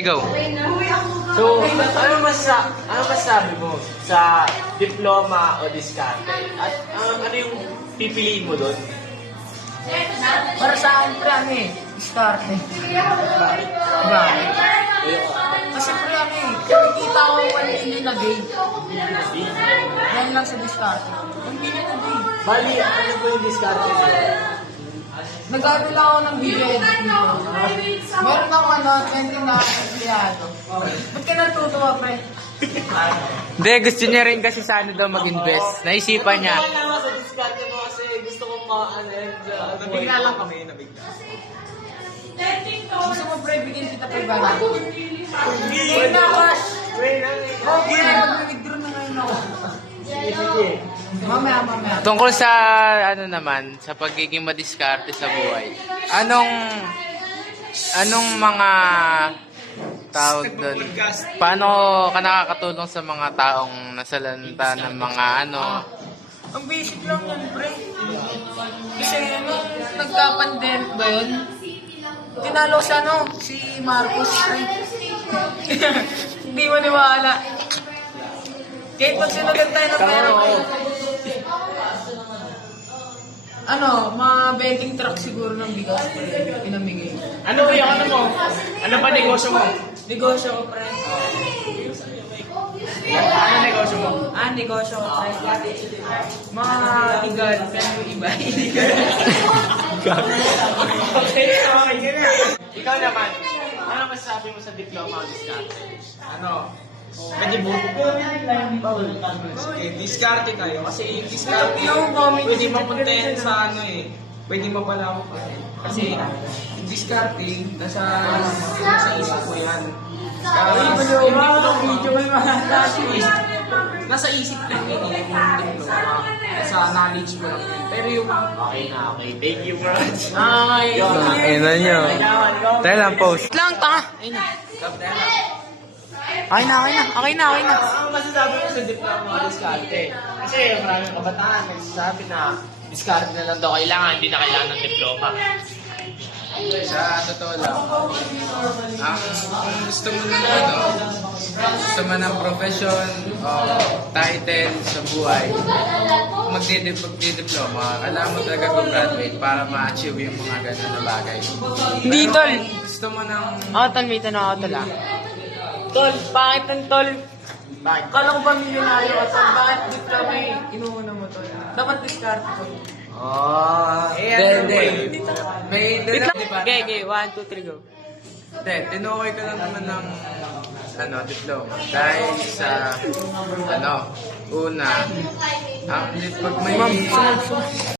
Go. So, ano masasabi mo sa diploma o diskarte? At ano yung pipiliin mo doon? Para sa akin, pre, ano eh, diskarte. Bakit? Kasi pre, ano eh, nakikita ko 1 million a day. Yan lang sa diskarte. 1 million a day. Bali, ano po yung diskarte mo? Nag-ano lang ako ng video edit dito. Meron ako 20 na empleyado. Ba't ka natutuwa, pre? Hindi, gusto niya rin kasi sana daw mag-invest. Naisipan niya. Wala naman sa diskarte mo kasi gusto kong nabigla lang kami, nabigla. Gusto mo, pre, bigyan kita pa iba na. Wait na, Wash! Wait na, Okay, mag-withdraw na ngayon ako. sige. Mamaya. Tungkol sa ano naman, sa pagiging madiskarte sa buhay. Anong mga tawag doon? Paano ka nakakatulong sa mga taong nasalanta ng mga ano? Ang basic lang yan, pre. Kasi nung nagka-pandemic ba yun? Tinalo sa si Marcos, pre. Hindi mo niwala. Kahit pag sinagal tayo ng pera, pre. Mga betting truck siguro ng bigas, pre. Pinamigay. Ano yung ano mo? Ano pa negosyo mo? Negosyo ko, pre. Ano negosyo mo? Negosyo ko, pre. Mga legal, pero iba, illegal. Okay, yun na. Ikaw naman, ano masasabi mo sa diploma o diskarte? Ano? Pwede mo? Sige, diskarte tayo. Kasi yung diskarte, pwede mapuntahan sa ano eh. Pwede mapalawak pa rin. Kasi yung diskarte, nasa isip ko yan. Nasa isip lang yun yung diploma. Nasa knowledge mo lang yun. Pero yung... Okay. Thank you, bro. Ina nyo. Tayo lang, post. Lang, tanga. Ayun na. Okay na. Ano masasabi mo sa diploma o diskarte? Kasi maraming kabataan nagsasabi na diskarte na lang daw kailangan, hindi na kailangan ng diploma. Sa totoo lang, kung gusto mo ng gusto mo ng profession o title sa buhay, magdidiploma, kailangan mo talaga graduate para ma-achieve yung mga ganun na bagay. Hindi, tol. Gusto mo ng... Tol, may tanong ako, tol, Tol, bakit ang tol? Bakit? Kala ko ba milyonaryo ka, tol? Bakit diploma inuuna mo, tol? Dapat diskarte, tol. Hindi. May Wait lang. diba? Okay, 1, 2, 3, go. Hindi, tinukoy ka lang naman ng diploma. Dahil sa, una, pag may...